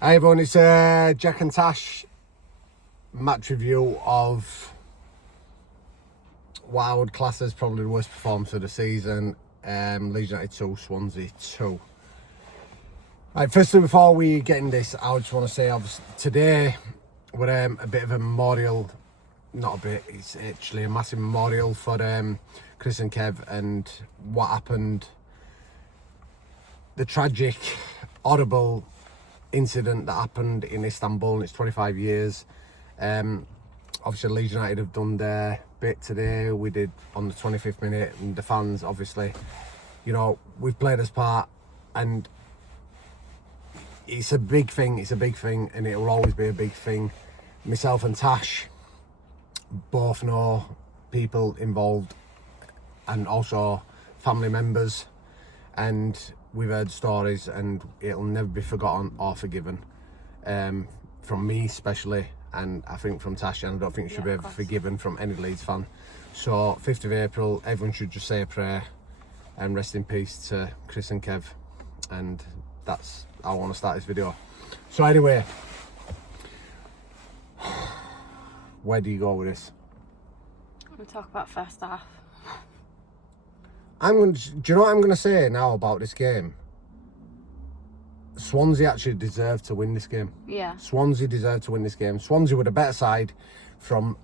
Hi everyone, it's Jack and Tash match review of what I would class as probably the worst performance of the season. Leeds United 2, Swansea 2. Right, firstly, before we get in this, I just want to say, obviously, today we're a bit of a memorial, not a bit, it's actually a massive memorial for Chris and Kev and what happened, the tragic, horrible incident that happened in Istanbul, and it's 25 years. Obviously Leeds United have done their bit today. We did on the 25th minute, and the fans, obviously, you know, we've played this part, and it's a big thing, and it will always be a big thing. Myself and Tash both know people involved and also family members, and we've heard stories, and it'll never be forgotten or forgiven, from me especially, and I think from Tash, and I don't think it should be ever forgiven from any Leeds fan. So 5th of April, everyone should just say a prayer and rest in peace to Chris and Kev, and that's how I want to start this video. So anyway, where do you go with this? We'll talk about first half. Do you know what I'm going to say now about this game? Swansea actually deserved to win this game. Yeah. Swansea deserved to win this game. Swansea were the better side from,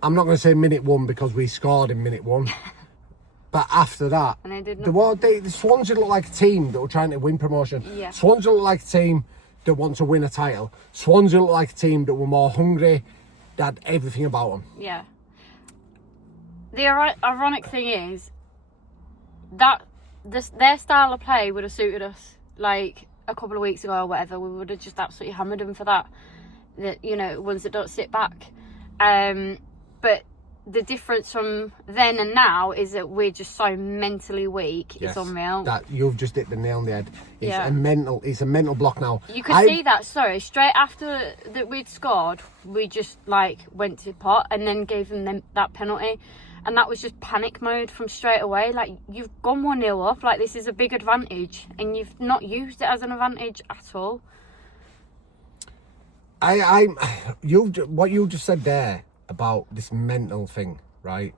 I'm not going to say minute one because we scored in minute one. But after that, And they did the Swansea looked like a team that were trying to win promotion. Yeah. Swansea looked like a team that want to win a title. Swansea looked like a team that were more hungry, that had everything about them. Yeah. The ironic thing is that their style of play would have suited us like a couple of weeks ago or whatever. We would have just absolutely hammered them for that. You know, ones that don't sit back. But the difference from then and now is that we're just so mentally weak. Yes, it's unreal. That you've just hit the nail on the head. It's Yeah. it's a mental block now. You could see that, straight after that we'd scored, we just like went to pot and then gave them that penalty. And that was just panic mode from straight away. Like, you've gone 1-0 up. Like, this is a big advantage. And you've not used it as an advantage at all. What you just said there about this mental thing, right?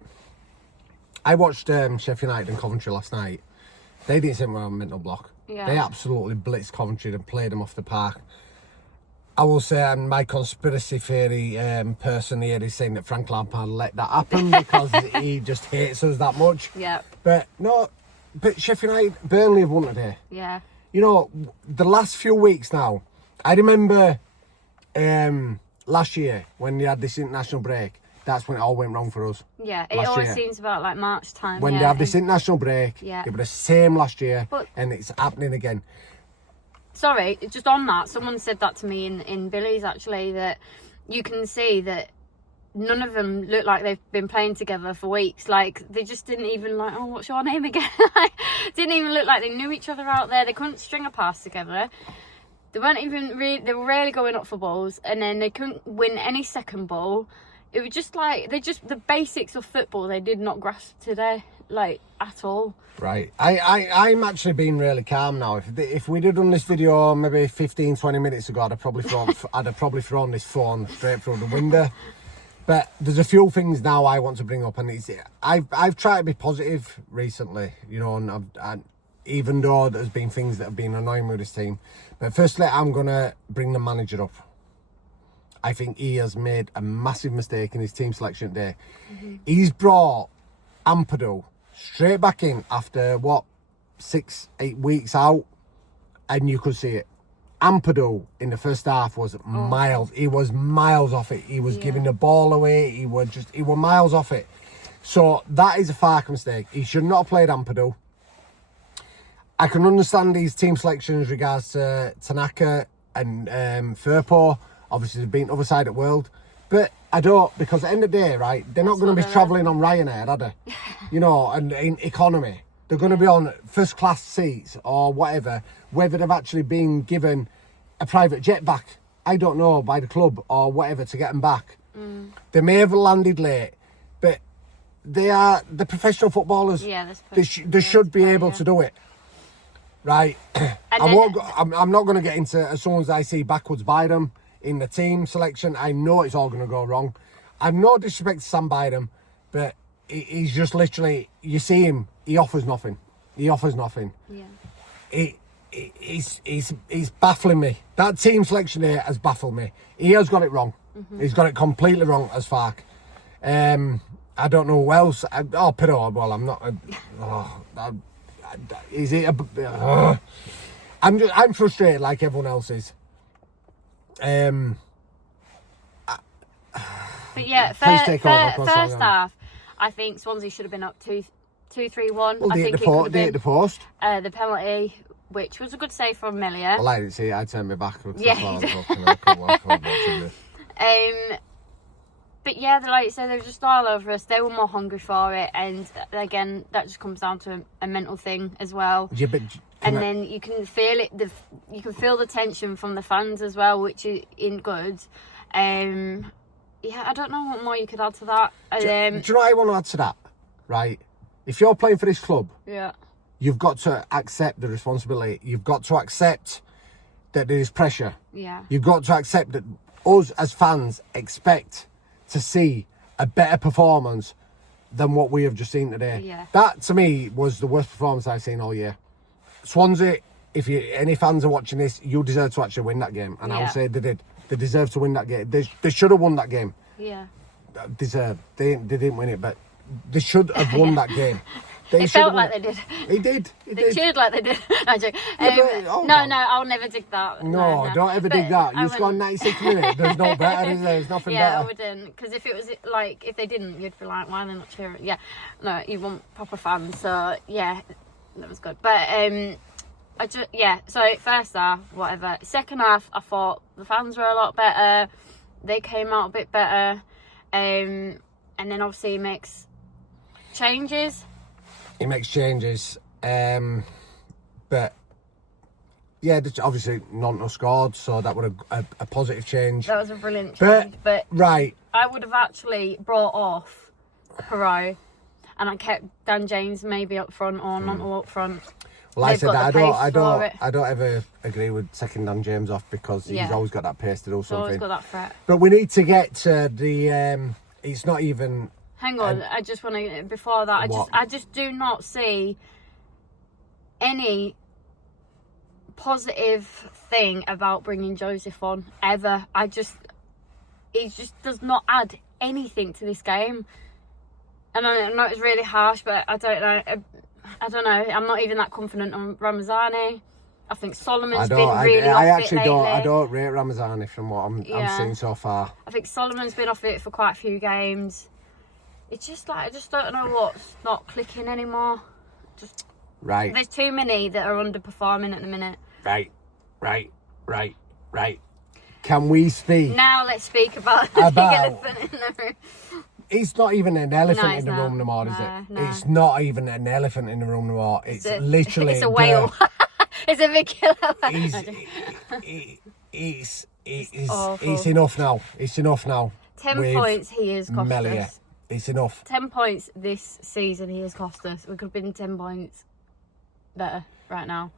I watched Sheffield United and Coventry last night. They didn't seem to have a mental block. Yeah. They absolutely blitzed Coventry and played them off the park. I will say, and my conspiracy theory person here is saying that Frank Lampard let that happen because he just hates us that much. Yeah. But no, Sheffield United, Burnley have won today. Yeah. You know, the last few weeks now, I remember last year when they had this international break, that's when it all went wrong for us. Yeah, it always seems about like March time. When they have this international break, Yeah. it was the same last year, But and it's happening again. sorry, just on that, someone said that to me in Billy's actually, that you can see that none of them look like they've been playing together for weeks. Like, they just didn't even like, oh, what's your name again? Didn't even look like they knew each other out there. They couldn't string a pass together. They weren't even they were rarely going up for balls, and then they couldn't win any second ball. It was just like, the basics of football they did not grasp today, like, at all. Right. I'm actually being really calm now. If we'd have done this video maybe 15-20 minutes ago, I'd have probably thrown this phone straight through the window. But there's a few things now I want to bring up, and I've tried to be positive recently, you know, and even though there's been things that have been annoying with this team. But firstly, I'm gonna bring the manager up. I think he has made a massive mistake in his team selection today. Mm-hmm. He's brought Ampadu straight back in after, 6-8 weeks out, and you could see it. Ampadu in the first half was miles. He was miles off it. He was giving the ball away. He was miles off it. So that is a Farke mistake. He should not have played Ampadu. I can understand these team selections regards to Tanaka and Firpo. Obviously, they've been other side of the world. But I don't, because at the end of the day, right, they're not going to be travelling on Ryanair, are they? You know, and in economy. They're going to be on first class seats or whatever. Whether they've actually been given a private jet back, I don't know, by the club or whatever to get them back. They may have landed late, but they're professional footballers. Yeah, they should be able to do it. right? And I'm not going to get into as soon as I see backwards Bydom in the team selection. I know it's all going to go wrong. I'm no disrespect to Sam Bydom, but he's just literally, you see him, he offers nothing. He offers nothing. Yeah. He's baffling me. That team selection here has baffled me. He has got it wrong. He's got it completely wrong as Fark. I don't know who else. Pirro. Well, I'm not. Is it? I'm frustrated like everyone else is. But yeah, first half, I think Swansea should have been up 2-3-1. Well, I think it could have been the post. The penalty, which was a good save from Melia. Well, I didn't see it. I turned my back. Yeah. But yeah, like you said, they were just all over us. They were more hungry for it, and again, that just comes down to a mental thing as well. Yeah, but then you can feel it. You can feel the tension from the fans as well, which is in good. Yeah, I don't know what more you could add to that. Do you know what I want to add to that? Right, if you're playing for this club, yeah, you've got to accept the responsibility. You've got to accept that there is pressure. Yeah, you've got to accept that us as fans expect to see a better performance than what we have just seen today. Yeah. That, to me, was the worst performance I've seen all year. Swansea, if any fans are watching this, you deserve to actually win that game. And I'll say they did. They deserve to win that game. They should have won that game. Yeah. Deserve. They didn't win it, but they should have won that game. It felt like they did. It did. They cheered like they did. No, joke. No, I'll never dig that. No, don't ever dig that. You scored 96 minutes. There's no better, is there? There's nothing better. Yeah, I wouldn't. Because if it was like, if they didn't, you'd be like, why are they not cheering? Yeah. No, you want proper fans. So, yeah, that was good. But, so first half, whatever. Second half, I thought the fans were a lot better. They came out a bit better. And then obviously he makes changes. But yeah, obviously Nonto scored, so that was a positive change. That was a brilliant change. But right, I would have actually brought off Perot, and I kept Dan James maybe up front or Nonto up front. Well, I said that I don't ever agree with taking Dan James off because he's always got that pace to do something. Always got that threat. But we need to get to the. It's not even. Hang on, I just want to. Before that, I just do not see any positive thing about bringing Joseph on ever. He just does not add anything to this game. And I know it's really harsh, but I don't know. I'm not even that confident on Ramazani. I think Solomon's been really off it lately. I don't rate Ramazani from what I'm seeing so far. I think Solomon's been off it for quite a few games. It's just like, I just don't know what's not clicking anymore. Right. There's too many that are underperforming at the minute. Right. Can we speak? Now let's speak about the elephant in the room. It's not even an elephant in the room anymore, is it? No. It's not even an elephant in the room anymore. It's literally... It's a whale. It's a big killer. It's enough now. It's enough now. 10 points he has cost us. It's enough. 10 points this season he has cost us. We could have been 10 points better right now.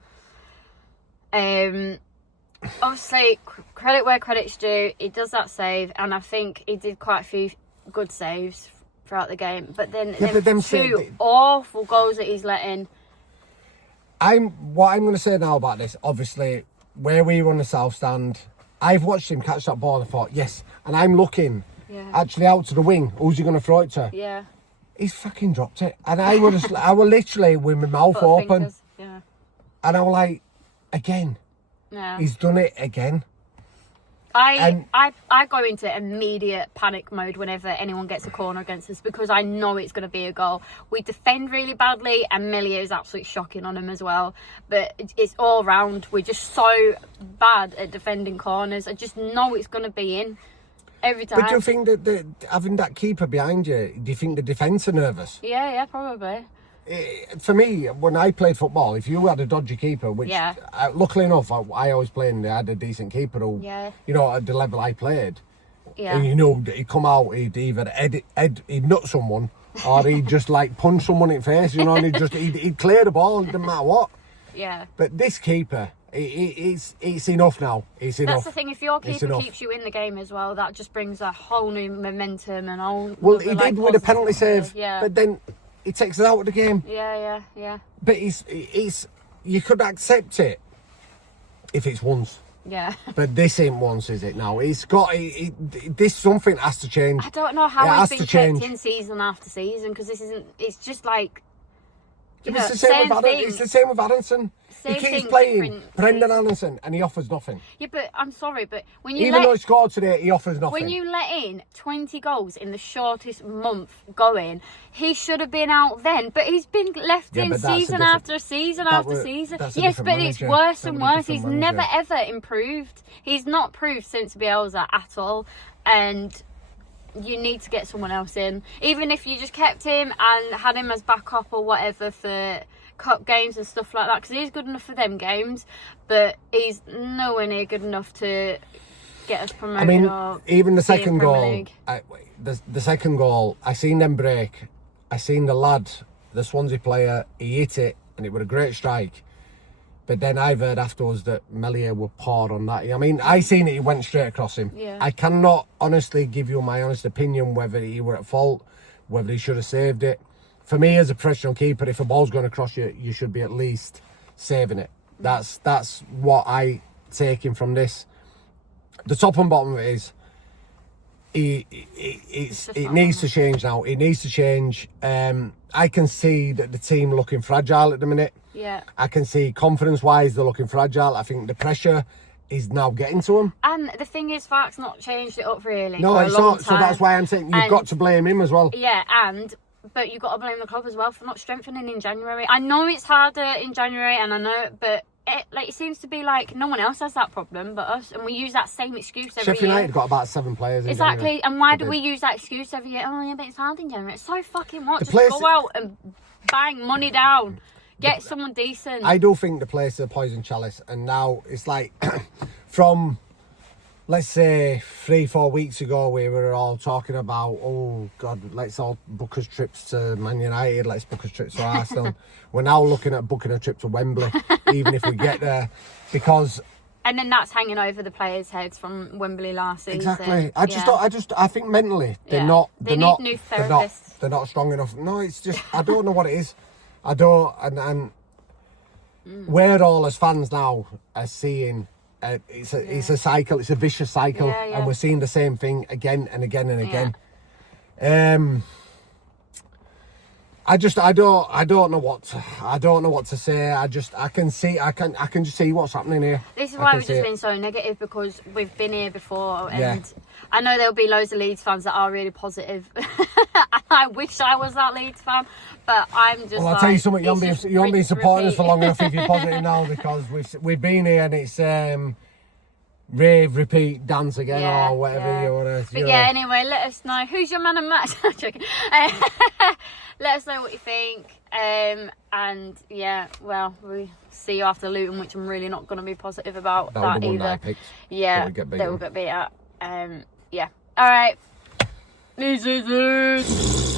Obviously, credit where credit's due. He does that save, and I think he did quite a few good saves throughout the game. But then two awful goals that he's let in. What I'm going to say now about this, obviously, where we were on the south stand, I've watched him catch that ball and I thought, yes. And I'm looking actually out to the wing. Who's he going to throw it to? Yeah. He's fucking dropped it. And I was literally with my mouth open. Yeah. And I was like, again. Yeah. He's done it again. I go into immediate panic mode whenever anyone gets a corner against us because I know it's going to be a goal. We defend really badly and Melia is absolutely shocking on him as well. But it's all round. We're just so bad at defending corners. I just know it's going to be in every time. But do you think that having that keeper behind you, do you think the defence are nervous? Yeah, probably. For me, when I played football, if you had a dodgy keeper, which luckily enough, I always played and I had a decent keeper who, at the level I played, and he'd come out, he'd either he'd nut someone or he'd just like punch someone in the face, and he'd clear the ball, it didn't matter what. Yeah. But this keeper, it's enough now. It's enough. That's the thing. If your It's keeper enough. keeps you in the game as well, that just brings a whole new momentum and all. Well, he did with a penalty save, Yeah. but then he takes us out of the game. Yeah. But you could accept it if it's once. Yeah. But this ain't once, is it? Now it's got this. Something has to change. I don't know It how has he's to been change. kept in season after season, because this isn't. It's just like. It's the same with thing. It's the same with Aronson. He Same keeps thing, playing different Brendan season. Aronson, and he offers nothing. Yeah, but I'm sorry, but when you Even though he scored today, he offers nothing. when you let in 20 goals in the shortest month going, he should have been out then. But he's been left in but that's a season different- after season after season. that's a Yes, different but it's manager. worse That and was a worse. He's different never manager. ever improved. He's not proved since Bielsa at all. And you need to get someone else in. Even if you just kept him and had him as backup or whatever for cup games and stuff like that, because he's good enough for them games, but he's nowhere near good enough to get us promoted. I mean, or even the be in second Premier goal, League. the second goal, I seen them break. I seen the lad, the Swansea player, he hit it, and it was a great strike. But then I've heard afterwards that Melier were poor on that. I mean, I seen it, he went straight across him. Yeah. I cannot honestly give you my honest opinion whether he were at fault, whether he should have saved it. For me, as a professional keeper, if a ball's going across you, you should be at least saving it. That's what I taking from this. The top and bottom of it is, it needs to change now. It needs to change. I can see that the team looking fragile at the minute. Yeah. I can see confidence-wise they're looking fragile. I think the pressure is now getting to them. And the thing is, Fark's not changed it up really. No, for a it's long not. time. So that's why I'm saying you've And- got to blame him as well. Yeah, but you've got to blame the club as well for not strengthening in January. I know it's harder in January, and I know, but it seems to be like no one else has that problem but us, and we use that same excuse every Sheffield year. United got about 7 players in Exactly, January. and why They do we did. use that excuse every year? Oh yeah, but it's hard in January. It's so fucking what? Just place- go out and bang money down. Get someone decent. I do think the place is a poison chalice, and now it's like from, let's say, 3-4 weeks ago, we were all talking about, oh God, let's all book us trips to Man United, let's book us trips to Arsenal. We're now looking at booking a trip to Wembley, even if we get there, because and then that's hanging over the players' heads from Wembley last season. exactly. Yeah. I think mentally they're Yeah. not. They They're need not. new They're not. therapists. They're not strong enough. No, it's just I don't know what it is. I don't, and we're all as fans now are seeing. It's a cycle. It's a vicious cycle, Yeah, yeah. and we're seeing the same thing again and again and again. I don't know what to say. I can just see what's happening here. This is I why can we've see just it. been so negative, because we've been here before, and Yeah. I know there'll be loads of Leeds fans that are really positive. I wish I was that Leeds fan, but I'm just. Well, I'll tell you something. You it's haven't just been, you haven't been rinse, supporting us for repeat. long enough if you're positive now, because we've been here and it's rave, repeat, dance again, Yeah, or whatever yeah. you want to. But yeah, anyway, let us know who's your man and match. I'm joking. Let us know what you think. And yeah, well, we see you after Luton, which I'm really not going to be positive about That was that the one either. that I picked. Yeah, That would get beat they will up. get beat up. Yeah. All right. This is it.